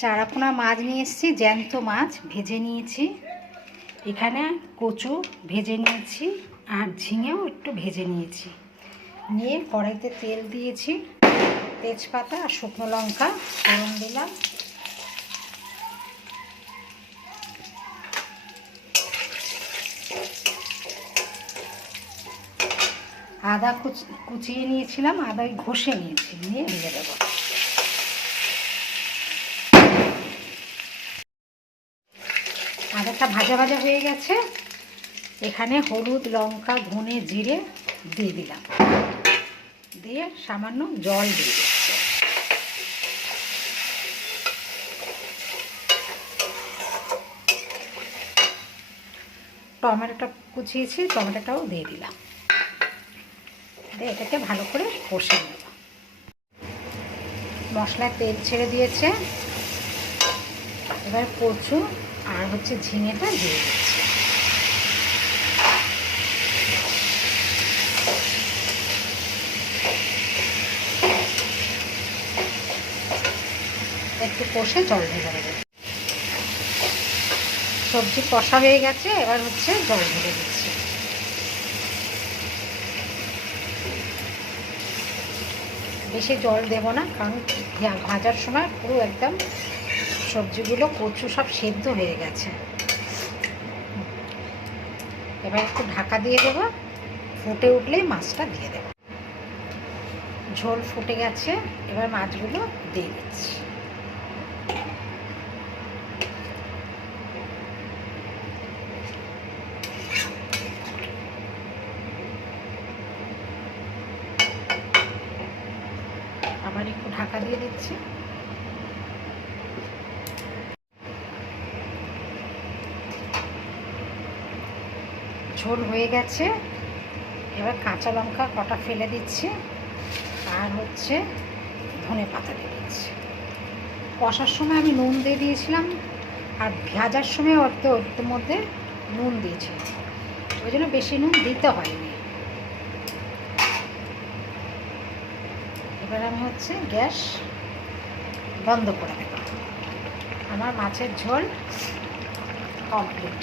চারাপোনা মাছ নিয়ে এসেছি, জ্যান্ত মাছ ভেজে নিয়েছি। এখানে কচু ভেজে নিয়েছি আর ঝিঙেও একটু ভেজে নিয়েছি। নিয়ে কড়াইতে তেল দিয়েছি, তেজপাতা আর শুকনো লঙ্কা ফোড়ন দিলাম। আদা কুচিয়ে নিয়েছিলাম, আদা ঘষে নিয়েছি, নিয়ে ভেজে দেবো। আদাটা ভাজা ভাজা হয়ে গেছে। এখানে হলুদ, লঙ্কা, ধনে, জিরে দিয়ে দিলাম, দিয়ে সামান্য জল দিয়ে দিচ্ছি। টমেটোটা কুচিয়েছি, টমেটোটাও দিয়ে দিলাম, দিয়ে এটাকে ভালো করে কষে নেব। মশলায় তেল ছেড়ে দিয়েছে, এবার কচু আর ঝিঙেটা দিয়ে দিচ্ছি। একটু কষে জল ঢেলে দেবো। সবজি কষা হয়ে গেছে, এবার জল ঢেলে দিচ্ছি। বেশি জল দেব না, কারণ ভাজার সময় পুরো একদম সবজিগুলো, কচু সব সেদ্ধ হয়ে গেছে। এবার একটু ঢাকা দিয়ে দেবো, ফুটে উঠলেই মাছটা দিয়ে দেবো। ঝোল ফুটে গেছে, এবার মাছগুলো দিয়ে দিচ্ছি। আবার একটু ঢাকা দিয়ে দিচ্ছি। ঝোল হয়ে গেছে, এবার কাঁচা লঙ্কা কটা ফেলে দিচ্ছি, আর ধনে পাতা দিয়ে দিচ্ছি। কষার সময় আমি নুন দিয়ে দিয়েছিলাম, আর ভাজার সময় ওর মধ্যে নুন দিয়েছিলাম, ওই জন্য বেশি নুন দিতে হয়নি। এবার আমি গ্যাস বন্ধ করে দেব। আমার মাছের ঝোল কমপ্লিট।